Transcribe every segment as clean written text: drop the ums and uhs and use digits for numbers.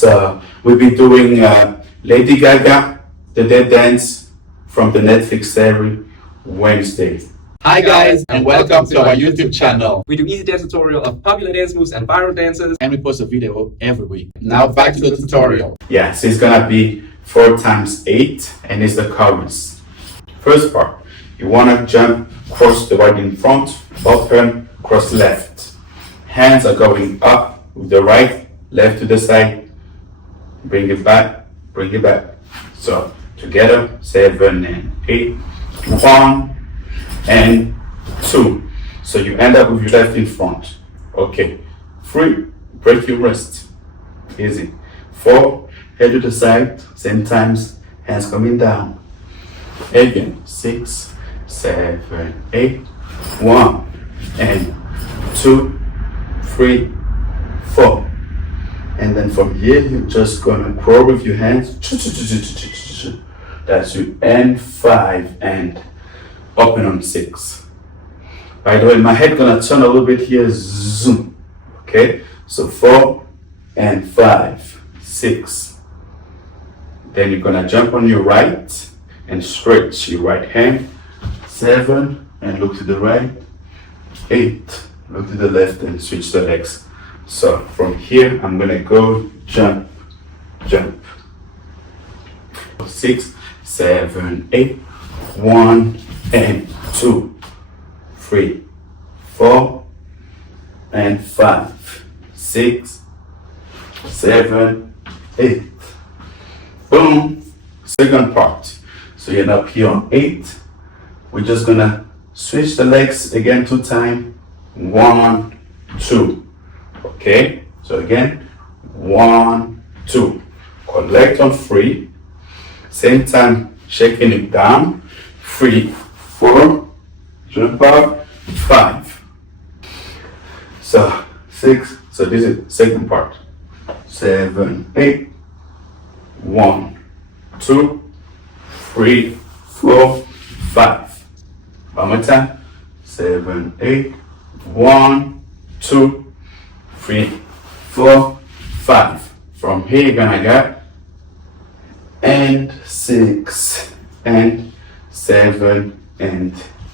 So we've been doing Lady Gaga, the Dead Dance from the Netflix series Wednesday. Hi guys, and welcome to our YouTube channel. We do easy dance tutorial of popular dance moves and viral dances. And we post a video every week. Now back to the tutorial. Yeah, so it's gonna be 4 times 8 and it's the chorus. First part, you wanna jump, cross the right in front, open, cross left. Hands are going up with the right, left to the side, bring it back, bring it back. So together, 7 and 8, 1 and 2. So you end up with your left in front. Okay, 3, break your wrist, easy. 4, head to the side, same times, hands coming down. Again, 6, 7, 8, 1 and 2, 3, 4. And then from here, you're just gonna crawl with your hands. That's you, and 5 and open on 6. By the way, my head gonna turn a little bit here, zoom. Okay, so 4 and 5, 6. Then you're gonna jump on your right and stretch your right hand. 7 and look to the right. 8, look to the left and switch the legs. So from here, I'm gonna go jump, jump. 6, 7, 8, 1 and 2, 3, 4 and 5, 6, 7, 8. Boom. Second part. So you're up here on 8. We're just gonna switch the legs again 2 times. 1, 2. Okay. So again, 1, 2. Collect on 3. Same time, shaking it down. 3, 4. Jump up. 5. So 6. So this is second part. 7, 8. 1, 2, 3, 4, 5. One more time. 7, 8. 1, 2, 3, 4, 5. From here, you're gonna get and 6 and 7 and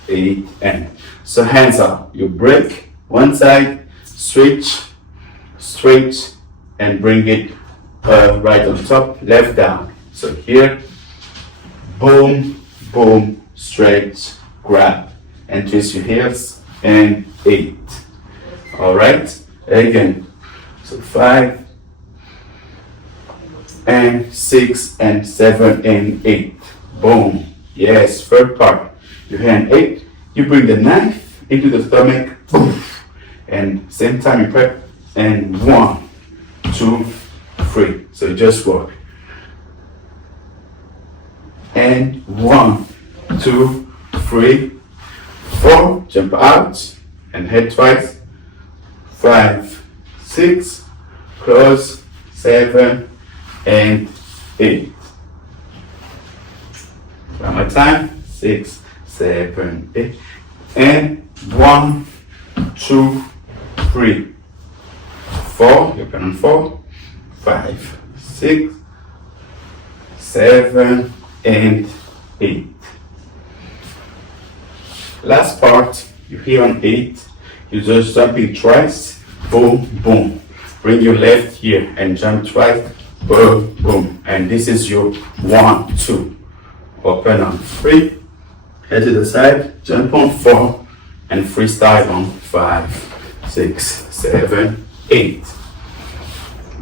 8 and so hands up. You break one side, switch, straight, and bring it right on top, left down. So here, boom, boom, straight, grab, and twist your heels, and 8. All right, again. So 5 and 6 and 7 and 8. Boom. Yes, third part. Your hand 8. You bring the knife into the stomach, boom, and same time you prep, and 1, 2, 3. So you just walk. And 1, 2, 3, 4. Jump out and head twice. 5, 6. Close. 7 and 8. One more time. 6, 7, 8. And 1, 2, 3, 4. You open on 4. 5, 6, 7, and 8. Last part, you're here on 8. You just jumping twice, boom, boom. Bring your left here and jump twice, boom, boom. And this is your 1, 2. Open on 3, head to the side, jump on 4, and freestyle on 5, 6, 7, 8.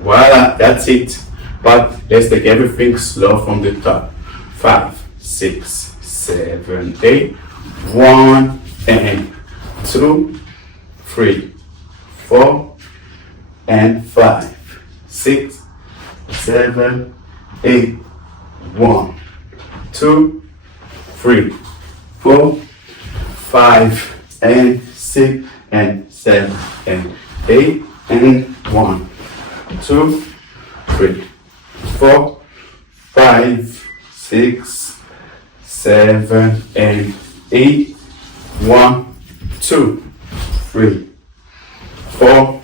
Voila, that's it. But let's take everything slow from the top. 5, 6, 7, 8. 1 and 2, 3, 4 and 5, 6, 7, 8. 1, 2, 3, 4, 5 and 6 and 7 and 8 and 1, 2, 3, 4, 5, 6, 7 and 8. 1, 2, 3, 4.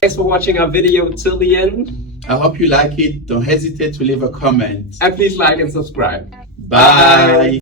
Thanks for watching our video till the end. I hope you like it. Don't hesitate to leave a comment. And please like and subscribe. Bye.